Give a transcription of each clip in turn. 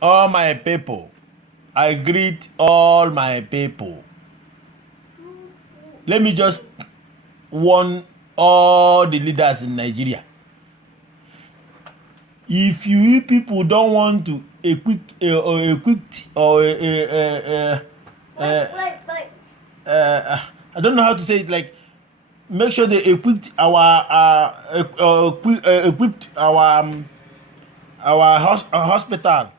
all my people. I greet all my people. Let me just warn all the leaders in Nigeria. If you people don't want to equip or I don't know how to say it, like make sure they equipped equipped our hospital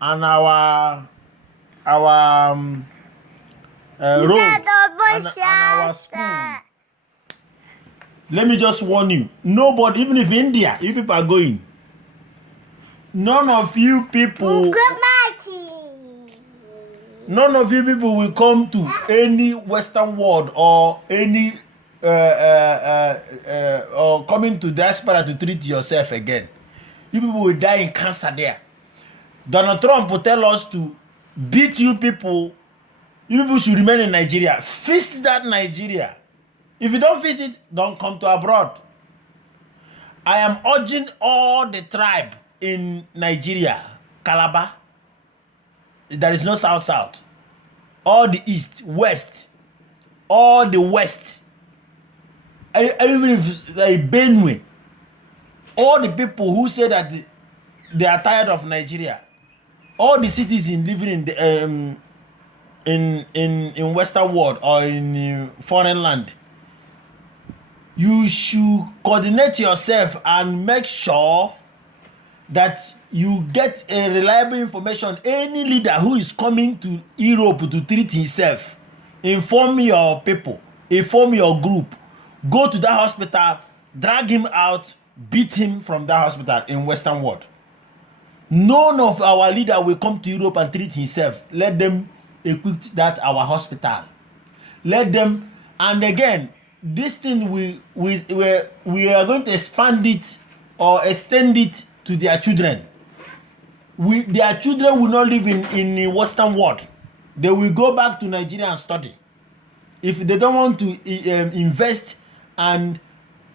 and our road and our school. Let me just warn you, nobody, even if India, you people are going, none of you people will come to any Western world or any or coming to diaspora to treat yourself again. You people will die in cancer there. Donald Trump will tell us to beat you people. You people should remain in Nigeria. Feast that Nigeria. If you don't visit, don't come to abroad. I am urging all the tribe in Nigeria, Calabar. There is no south, all the east, west, all the west. Even if like Benue, all the people who say that they are tired of Nigeria, all the citizens living in the in Western world or in foreign land, you should coordinate yourself and make sure that you get a reliable information. Any leader who is coming to Europe to treat himself, inform your people, inform your group, go to that hospital, drag him out, beat him from that hospital in Western world. None of our leader will come to Europe and treat himself. Let them equip that our hospital. Let them, and again, this thing we are going to expand it or extend it to their children. Their children will not live in the Western world. They will go back to Nigeria and study. If they don't want to invest and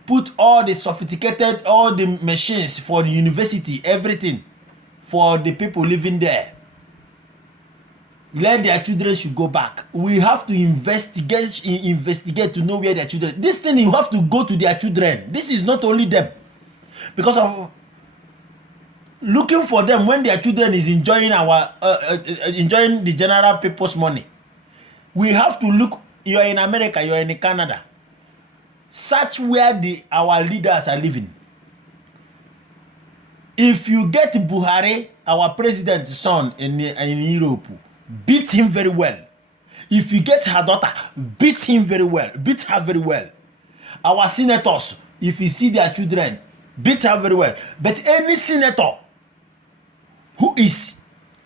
put all the sophisticated, all the machines for the university, everything for the people living there, let their children should go back. We have to investigate to know where their children. This thing, you have to go to their children. This is not only them, because of looking for them when their children is enjoying enjoying the general people's money. We have to look. You are in America, you are in Canada. Search where our leaders are living. If you get Buhari, our president's son in Europe, beat him very well. If you get her daughter, beat her very well. Our senators, if you see their children, beat her very well. But any senator who is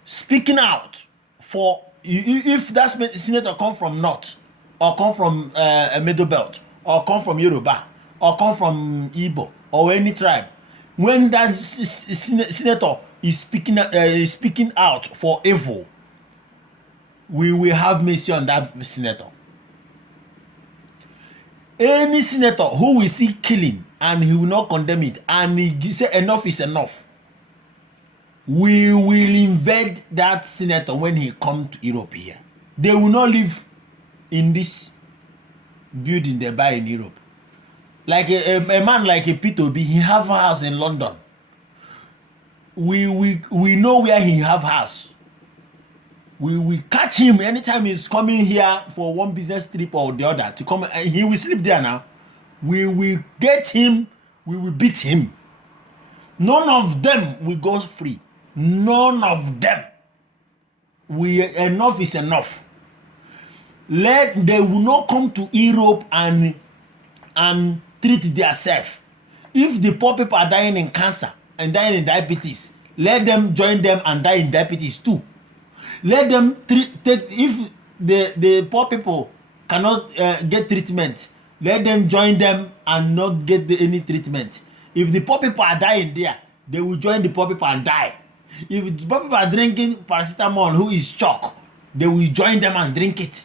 speaking out for, if that senator come from North, or come from a Middle Belt, or come from Yoruba, or come from Igbo, or any tribe, when that senator is speaking out for evil, we will have mercy on that senator. Any senator who will see killing and he will not condemn it and he say enough is enough, we will invade that senator when he come to Europe here. They will not live in this building they buy in Europe. Like a man like a P2B, he have a house in London. We know where he have house. We catch him anytime he's coming here for one business trip or the other to come. He will sleep there now. We will get him. We will beat him. None of them will go free. None of them. Enough is enough. They will not come to Europe and treat themselves. If the poor people are dying in cancer and dying in diabetes, let them join them and die in diabetes too. Let them if the poor people cannot get treatment, let them join them and not get any treatment. If the poor people are dying there, they will join the poor people and die. If the poor people are drinking paracetamol, who is chalk, they will join them and drink it.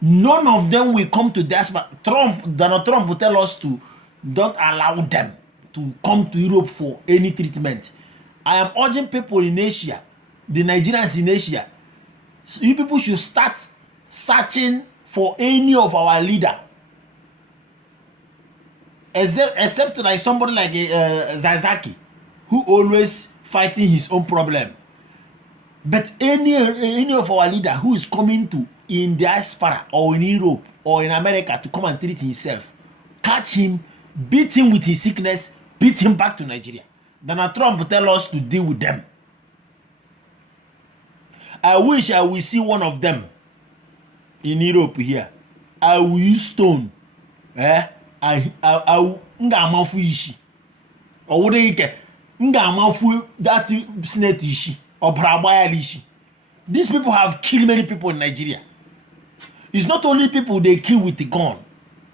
None of them will come to diaspora. Donald Trump will tell us to don't allow them to come to Europe for any treatment. I am urging people in Asia, the Nigerians in Asia. You people should start searching for any of our leader, except like somebody like Zazaki, who always fighting his own problem. But any of our leader who is coming to in diaspora or in Europe or in America to come and treat himself, catch him, beat him with his sickness, beat him back to Nigeria. Donald Trump tell us to deal with them. I wish I will see one of them in Europe here. I will use stone. I nga amafu ishi. Or what you get? Nga amafu that senate ishi or brabaya ishi. These people have killed many people in Nigeria. It's not only people they kill with the gun.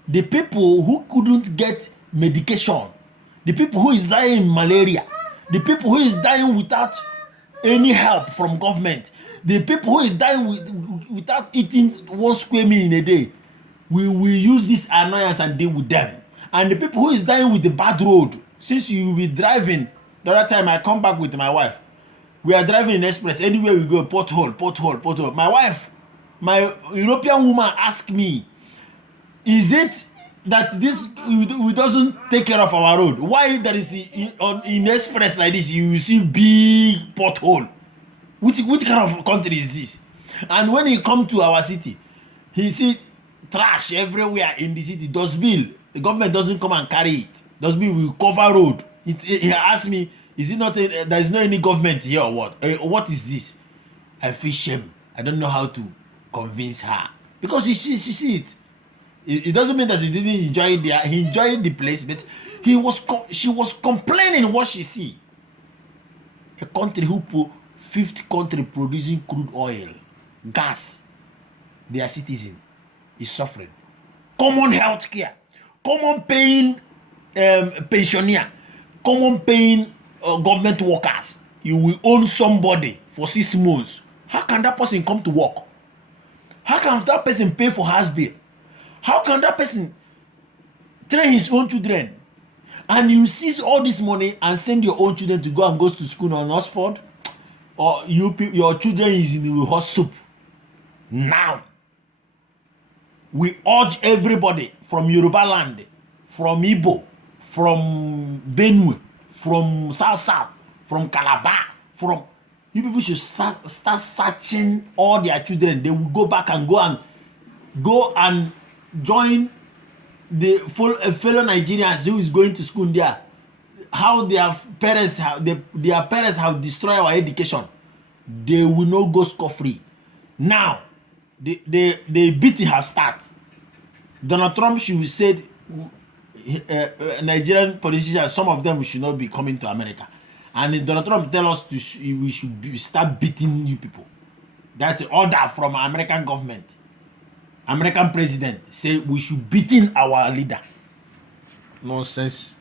The people who couldn't get medication, the people who is dying in malaria, the people who is dying without any help from government, the people who is dying without eating 1 square meal in a day, we will use this annoyance and deal with them. And the people who is dying with the bad road, since you will be driving, the other time I come back with my wife, we are driving in express, anywhere we go, pothole. My wife, my European woman asked me, is it that this we doesn't take care of our road? Why there is in express like this you see big pothole? Which kind of country is this? And when he come to our city, he see trash everywhere in the city. Dustbin, the government doesn't come and carry it. Dustbin will cover road. He asked me, is it not there is no any government here or what? What is this? I feel shame. I don't know how to convince her because she see it. It doesn't mean that he didn't enjoy it there. He enjoyed the place, but she was complaining what she see. A country who fifth country producing crude oil, gas, their citizen is suffering. Common health care, common paying pensioner, common paying government workers. You will own somebody for 6 months. How can that person come to work? How can that person pay for house bill? How can that person train his own children? And you seize all this money and send your own children to go and go to school on Oxford? Or your children is in the hot soup. Now, we urge everybody from Yoruba land, from Igbo, from Benue, from South, from Calabar, from you people should start searching all their children. They will go back and go and join the fellow Nigerians who is going to school there. How their parents have destroyed our education. They will not go scot-free. Now, the beating has started. Donald Trump should said Nigerian politicians, some of them should not be coming to America. And Donald Trump tell us we should start beating you people. That's an order from American government. American president say we should beating our leader. Nonsense.